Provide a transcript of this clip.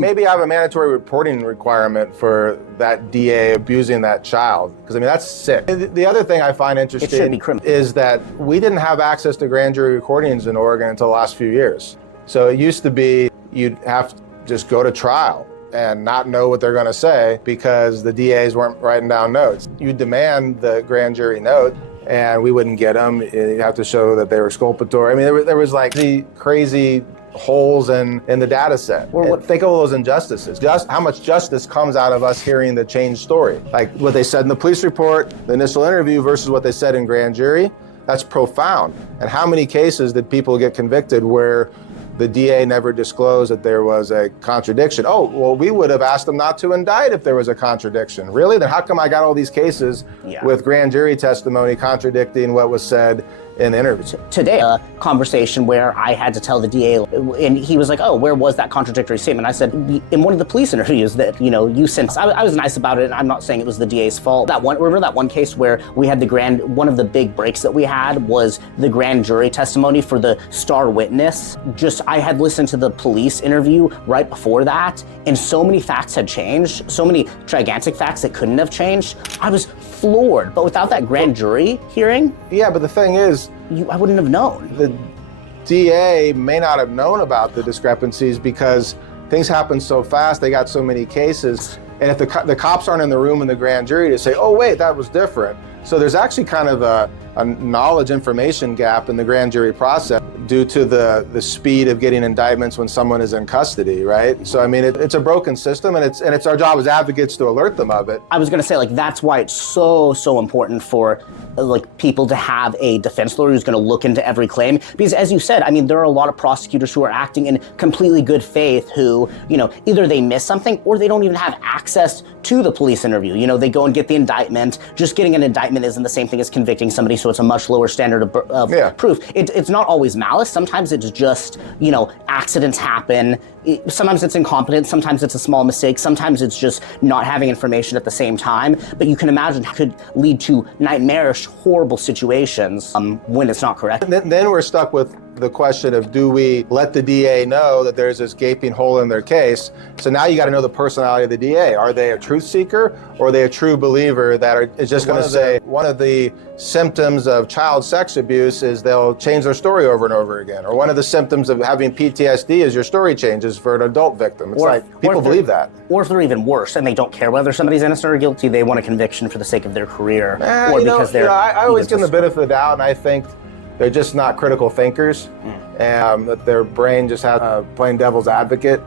Maybe have a mandatory reporting requirement for that DA abusing that child, because I mean, that's sick. The other thing I find interesting is that we didn't have access to grand jury recordings in Oregon until the last few years. So it used to be you'd have to just go to trial and not know what they're going to say because the DAs weren't writing down notes. You demand the grand jury note, and we wouldn't get them. You have to show that they were exculpatory. I mean, there was like the crazy holes in the data set. Think of all those injustices. Just how much justice comes out of us hearing the changed story. Like what they said in the police report, the initial interview versus what they said in grand jury. That's profound. And how many cases did people get convicted where the DA never disclosed that there was a contradiction? Oh, well, we would have asked them not to indict if there was a contradiction. Really? Then how come I got all these cases with grand jury testimony contradicting what was said in the interview? Today, a conversation where I had to tell the DA, and he was like, oh, where was that contradictory statement? I said, in one of the police interviews that, you sent. I was nice about it. I'm not saying it was the DA's fault. Remember that one case where we had one of the big breaks that we had was the grand jury testimony for the star witness. I had listened to the police interview right before that, and so many facts had changed, so many gigantic facts that couldn't have changed. I was floored, but without that grand jury hearing. Yeah, but the thing is, I wouldn't have known. The DA may not have known about the discrepancies because things happen so fast, they got so many cases, and if the cops aren't in the room in the grand jury to say, oh wait, that was different. So there's actually kind of a knowledge information gap in the grand jury process due to the speed of getting indictments when someone is in custody, right? So I mean, it's a broken system, and it's our job as advocates to alert them of it. I was gonna say, that's why it's so important for people to have a defense lawyer who's gonna look into every claim. Because as you said, I mean, there are a lot of prosecutors who are acting in completely good faith who, either they miss something or they don't even have access to the police interview. They go and get the indictment. Just getting an indictment isn't the same thing as convicting somebody, so it's a much lower standard of proof. It's not always malice. Sometimes it's just, accidents happen. Sometimes it's incompetence. Sometimes it's a small mistake. Sometimes it's just not having information at the same time. But you can imagine it could lead to nightmarish, horrible situations when it's not correct. Then we're stuck with the question of, do we let the DA know that there's this gaping hole in their case? So now you got to know the personality of the DA. Are they a truth seeker, or are they a true believer that is just going to say, one of the symptoms of child sex abuse is they'll change their story over and over again, or one of the symptoms of having PTSD is your story changes for an adult victim. It's people believe that. Or if they're even worse and they don't care whether somebody's innocent or guilty, they want a conviction for the sake of their career, or because they're. I always give them the benefit of the doubt, and I think they're just not critical thinkers, and that their brain just has playing devil's advocate.